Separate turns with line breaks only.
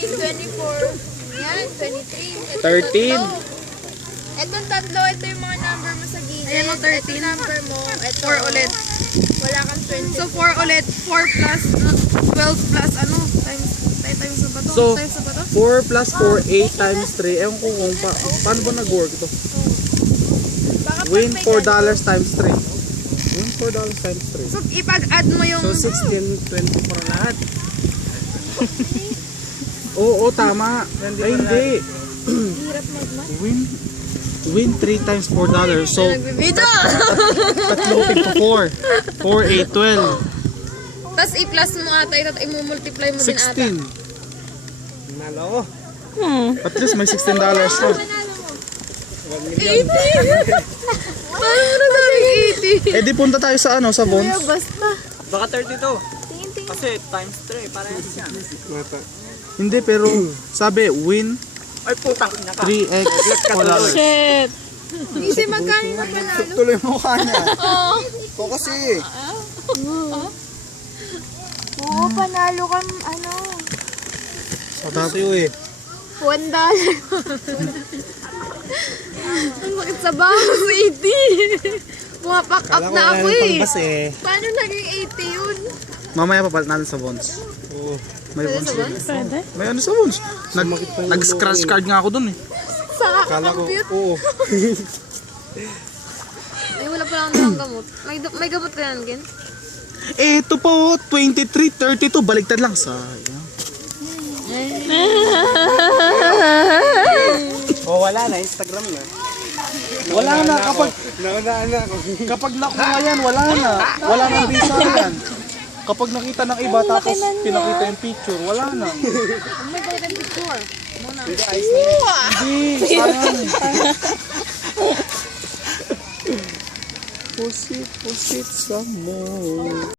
24. Yan, 23. Ito,
13.
tatlo. Itong tatlo, ito yung mga number mo sa gilid.
Ayan o, 13.
Ito number mo. Ito.
4 ulit.
Wala kang 20.
So 4 ulit. 4 plus 12 plus ano? Times na ba to?
So,
Times na ba to?
4 plus 4, 8 times 3. Ewan ko kung paano ba nag-work ito?
Baka pag
Win
may
$4
ganun.
times 3. Win $4 times 3.
So ipag-add mo yung...
So 16, 24 lahat.
Oo, tama. Ay, hindi.
Hirap mag-math.
Win 3 times $4. So,
Nagbibida!
tatlo, tigpa 4. 4, 8, 12.
Tapos i-plus mo ata ito at i-multiply mo din ata.
16.
Nalo ko.
At least may $16 na.
Panalo mo.
80! Paano mo nasabing 80?
Eh di punta tayo sa ano, sa
Kuya,
bonds.
basta.
Baka 32.
Tingin-tingin.
Kasi times 3, parang siya.
Hindi, pero sabi, win
Ay putang ina ka.
3x $4.
Shit!
Easy, magkano na panalo?
Tuloy mo kanya.
Oh.
Ko kasi.
Oo, panalo ka, ano,
Sa'yo eh.
$1.
Ang sakit sa bangs, 80! Pumapak up na ako eh.
eh.
Paano naging 80 yun?
Mamaya papalit natin sa bonds.
Oo.
May bonds.
Pwede?
May ano sa bonds. Nag-scratch card nga ako dun eh.
Sa
Kala ko,
compute.
oo.
Ay, wala pa lang dalang gamot. May gamot ka yan, Gen?
Eto po, 23, 32. Baliktad lang. Sayang.
Oh, wala na. Instagram na.
Wala na
Naunaan na ako.
kapag nakuha yan, wala na. Wala nang visa yan. Kapag nakita ng iba tapos pinakita yung picture, wala na.
Hindi, ayos na yun.
Hindi, sayang. Pusit sa mo.